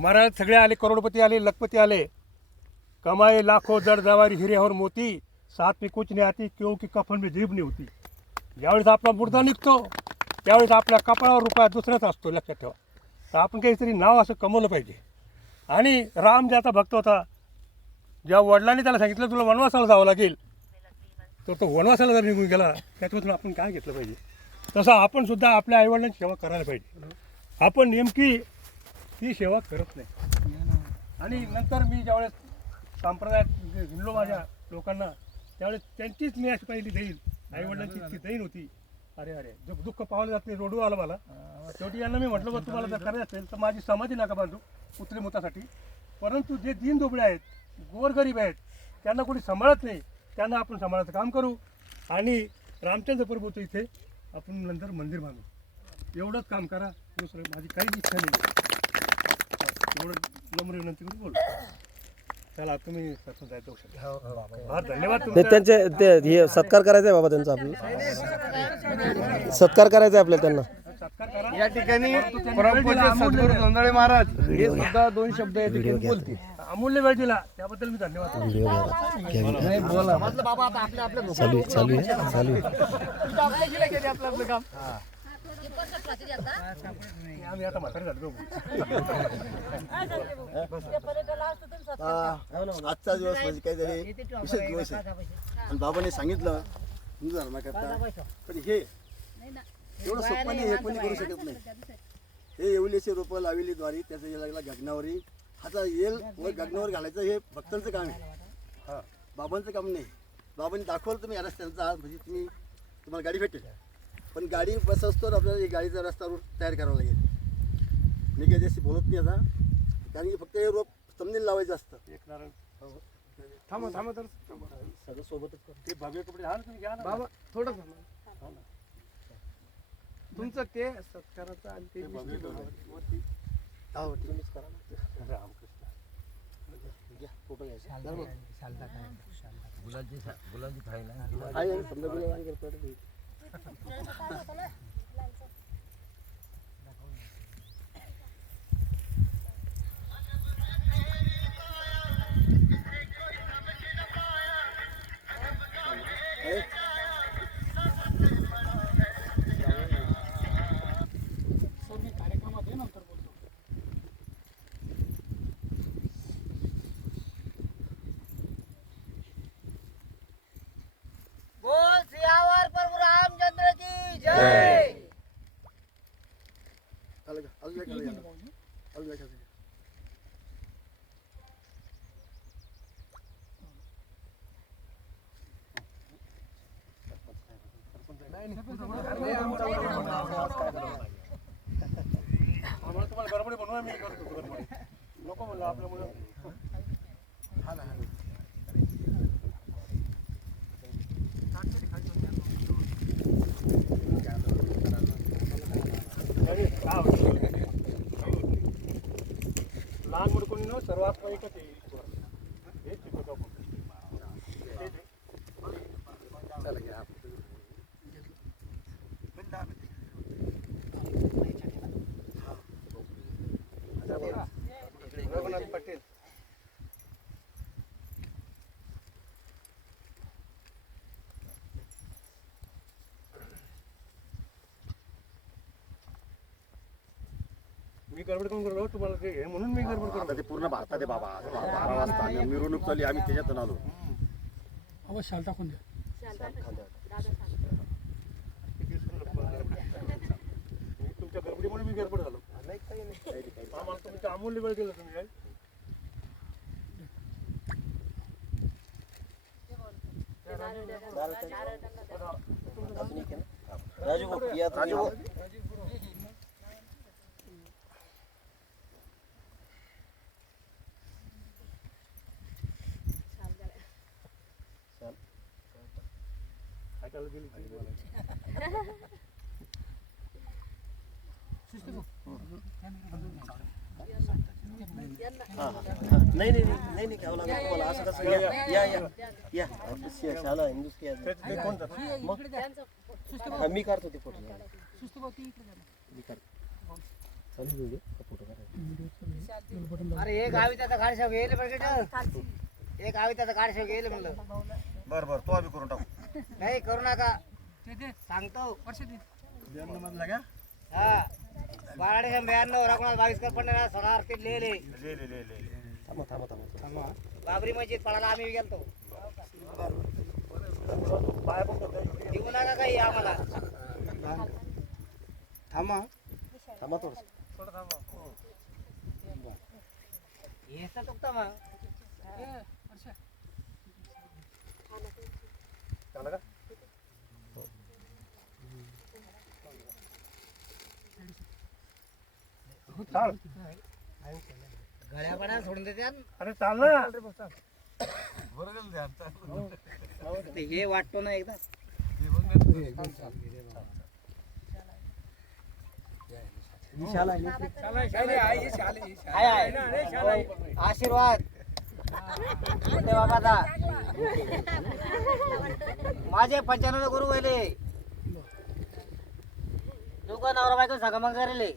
महाराज सगळे आले, करोडपती आले, लखपती आले, कमाए लाखो जड जवारी हिरे और मोती, साथ में कुछ नहीं आती क्योंकि कफन में जीभ नहीं होती. ज्यावेळेस आपला मुर्दा निघतो त्यावेळेस आपल्या कपाळावर रुपया दुसराच असतो, लक्षात ठेवा. तर आपण काहीतरी नाव असं कमवलं पाहिजे. आणि राम ज्याचा भक्त होता, ज्या वडिलांनी त्याला सांगितलं तुला वनवासाला जावं लागेल, तर तो वनवासाला जर निघून गेला, त्याच्यामधून आपण काय घेतलं पाहिजे. तसं आपण सुद्धा आपल्या आईवडिलांची सेवा करायला पाहिजे. आपण नेमकी ती सेवा करत नाही. आणि नंतर मी ज्यावेळेस संप्रदायात हिंडलो माझ्या लोकांना, त्यावेळेस त्यांचीच मी अशी पहिली देईल, आईवडिलांची ती देईन होती. अरे अरे दुःख पाहायला जात नाही, रोडू आला मला. शेवटी यांना मी म्हटलं बघ तुम्हाला जर करायचं असेल तर माझी समाधी नका बांधू पुत्री मुतासाठी, परंतु जे दीन दुबळे आहेत, गोरगरीब आहेत, त्यांना कोणी सांभाळत नाही, त्यांना आपण सांभाळायचं काम करू. आणि रामचंद्र प्रभूचं इथे आपण नंतर मंदिर बांधू. एवढंच काम करा, दुसरं माझी काहीच इच्छा नाही. एवढं नम्र विनंती करून बोल. चला तुम्ही जाऊ शकता. हा धन्यवाद. त्यांचे हे सत्कार करायचा आहे बाबा त्यांचा, आपल्याला सत्कार करायचा आहे आपल्याला त्यांना. या ठिकाणी परमपूज्य सद्गुरू जोंधळे महाराज हे सुद्धा 2 शब्द या ठिकाणी बोलतील. अमूल्य वेळ दिला त्याबद्दल मी धन्यवाद. आम्ही आता म्हातारे झालो. आजचा दिवस म्हणजे काहीतरी विशेष दिवस आहे. आणि बाबांनी सांगितलं हिंदू धर्माकरता, पण हे एवढं सोपं नाही, हे कोणी करू शकत नाही. हे येवलेचे रोपं लावली द्वारी त्याचं याला गगनावरी हाचा येल व गगनावर घालायचं हे भक्तांचं काम आहे. हां, बाबांचं काम नाही. बाबांनी दाखवलं तुम्ही या रस्त्यांचा, म्हणजे तुम्हाला गाडी भेटेल, पण गाडी बस असतो आपल्याला गाडीचा रस्ता तयार करावा लागेल. मी काही जास्त बोलत नाही आता, कारण की फक्त हे रोप समजून लावायचं असतं. एक नारळ थांबा थांबा तर सगळं सोबतच ते भव्य कपडे हा तुम्ही घ्या ना बाबा, थोडं थांबा. तुमचं ते सत्काराचं आणि ते भव्य तुम्हीच करा ना. रामकृष्ण घ्या, फोटो घ्यायचा गुलाबजी थाळी ना आहे समजा गुलाब आणि गणपती देईल. बोल सियावर प्रभु रामचंद्र की जय. आलं का? अजून एक आलं का? अजून एक आलं. आम्हाला तुम्हाला गडबडी बनवा, मी करतो गडबडी नको म्हणलं आपल्यामुळं. लहान मुडकुंड सर्वात एकच आहे. हे चिपळूण. रघुनाथ पटेल. मी गडबड करून करतो तुम्हाला ते हे म्हणून मी गडबड करतो. आता ते पूर्ण भारतात आहे बाबा. 12 वाजता आणि मिरवणूक चालली, आम्ही त्याच्यातून आलो. शाल टाकून द्या. तुमच्या गडबडीमुळे मी गडबड झालो. आम्हाला तुमच्या अमूल्य वेळ दिला तुम्ही. राजू नाही नाही नाही नाही घ्यावं लागेल तुम्हाला. असं कसं या या या या शाला हिंदुस्ती मग मी काढतो ते फोटो. मी काढतो. अरे एक आवी त्याचा गाडशा गेले बरं एक आवी त्याचा गाडशा गेले म्हणलं बरं बरं तो आम्ही करून टाकू. नाही करू नका सांगतो मधला का हा 92 राखणार 22 कर पडणार सोनार ते ले बाबरी मस्जिद पळायला आम्ही गेलतो देऊ नका काही आम्हाला थांबा हेच तर चुकतं मग चाल गळ्या पाण्यात सोडून देते अरे चाल ना ते हे वाटतो ना एकदा आशीर्वाद मोठे बाबाचा माझे 95 गुरु व्हायले दोघं नवरा बायको सगमंग करेले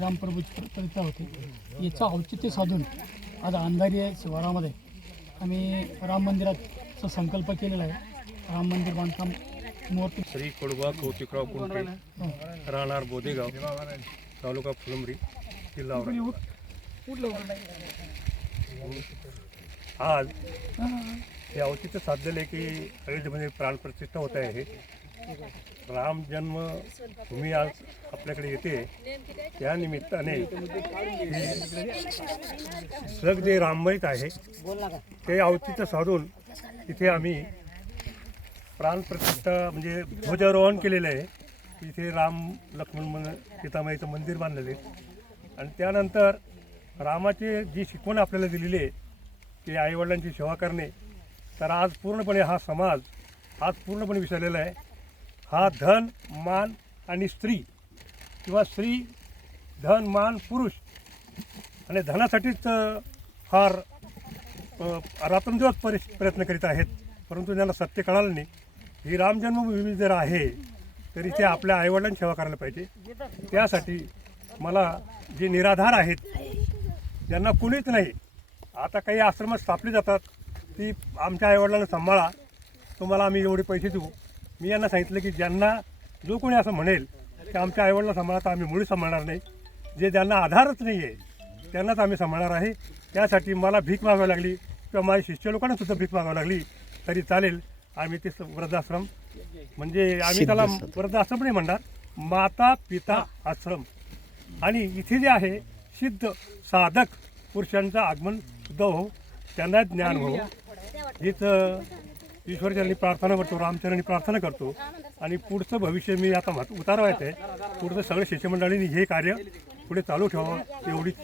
रामप्रभूची कविता होती याचं औचित्य साधून आज अंधारी या शिवारामध्ये आम्ही राम मंदिराचा संकल्प केलेला आहे. राम मंदिर बांधकाम मूर्ती श्री कोडबा कौतिकराव कुंटे राहणार बोदेगाव तालुका फुलंब्री जिल्हा औरंगाबाद. आज हे औचित्य साधलेलं आहे की अयोध्येमध्ये प्राणप्रतिष्ठा होत आहे. राम जन्मभूमी आज आपल्याकडे येते त्या निमित्ताने सग जे राममयित आहे ते औचित्य साधून इथे आम्ही प्राणप्रतिष्ठा म्हणजे ध्वजारोहण केलेलं आहे. इथे राम लक्ष्मण सीतामाईचं मंदिर बांधलेलं आहे आणि त्यानंतर रामाची जी शिकवण आपल्याला दिलेली आहे की आईवडिलांची सेवा करणे, तर आज पूर्णपणे हा समाज आज पूर्णपणे विसरलेला आहे. हा धन मान आणि स्त्री किंवा स्त्री धन मान पुरुष आणि धनासाठीच फार रात्रंदिवस प्रयत्न करीत आहेत, परंतु त्यांना सत्य कळालं नाही. ही राम जन्मभूमी जर आहे तर इथे आपल्या आईवडिलांची सेवा करायला पाहिजे. त्यासाठी मला जे निराधार आहेत ज्यांना कुणीच नाही, आता काही आश्रमात स्थापले जातात ती आमच्या आईवडिलांना सांभाळा, तुम्हाला आम्ही एवढे पैसे देऊ. मी यांना सांगितलं की ज्यांना जो कोणी असं म्हणेल की आमच्या आईवडिलांना सांभाळा तर आम्ही मुळी सांभाळणार नाही. जे ज्यांना आधारच नाही आहे त्यांनाच आम्ही सांभाळणार आहे. त्यासाठी मला भीक मागावी लागली किंवा माझ्या शिष्य लोकांना सुद्धा भीक मागावी लागली तरी चालेल. आम्ही ते वृद्धाश्रम म्हणजे आम्ही त्याला वृद्धाश्रम नाही म्हणणार, माता पिता आश्रम. आणि इथे जे आहे सिद्ध साधक पुरुषांचं आगमन सुद्धा हो, त्यांना ज्ञान हो, हीच ईश्वरचरणी प्रार्थना करतो, रामचरणी प्रार्थना करतो. आणि पुढचं भविष्य मी आता उतारवायचं आहे. पुढचं सगळं शिष्यमंडळींनी हे कार्य पुढे चालू ठेवावं एवढीच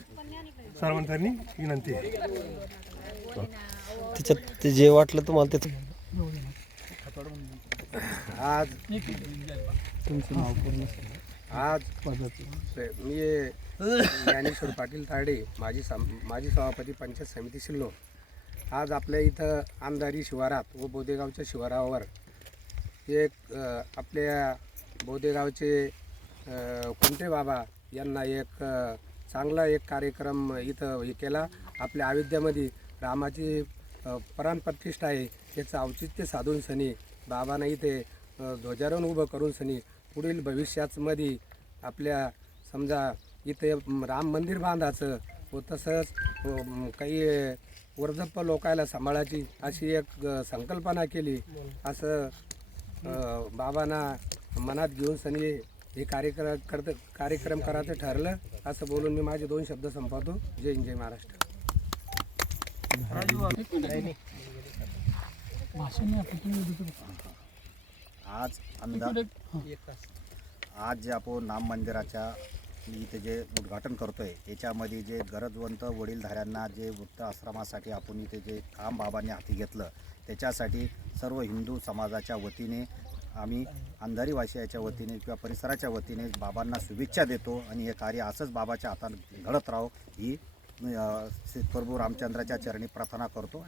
सर्वांनी विनंती आहे. त्याच्यात ते जे वाटलं तुम्हाला त्याचं आज मी ज्ञानेश्वर पाटील तारडे माजी सभापती पंचायत समिती सिल्लोड. आज आपल्या इथं आमदारी शिवारात व बोदेगावच्या शिवारावर एक आपल्या बोदेगावचे कुंटे बाबा यांना एक चांगला एक कार्यक्रम इथं हे केला. आपल्या अयोध्यामध्ये रामाची प्राणप्रतिष्ठा आहे याचं औचित्य साधून सनी बाबांना इथे ध्वजारोहण उभं करून सनी पुढील भविष्यामध्ये आपल्या समजा इथे राम मंदिर बांधायचं व तसंच काही वृद्ध लोकायला सांभाळायची अशी एक संकल्पना केली. असं बाबांना मनात घेऊन सनी हे कार्यक्रम करायचं ठरलं. असं बोलून मी माझे 2 शब्द संपवतो. जय हिंद, जय महाराष्ट्र. आज जे आपण नाम मंदिराच्या इथे जे उद्घाटन करतोय याच्यामध्ये जे गरजवंत वडीलधाऱ्यांना जे वृद्ध आश्रमासाठी आपण इथे जे काम बाबांनी हाती घेतलं त्याच्यासाठी सर्व हिंदू समाजाच्या वतीने आम्ही अंधारी वाशियाच्या वतीने किंवा परिसराच्या वतीने बाबांना शुभेच्छा देतो आणि हे कार्य असंच बाबाच्या हातात घडत राहो ही प्रभू रामचंद्राच्या चरणी प्रार्थना करतो.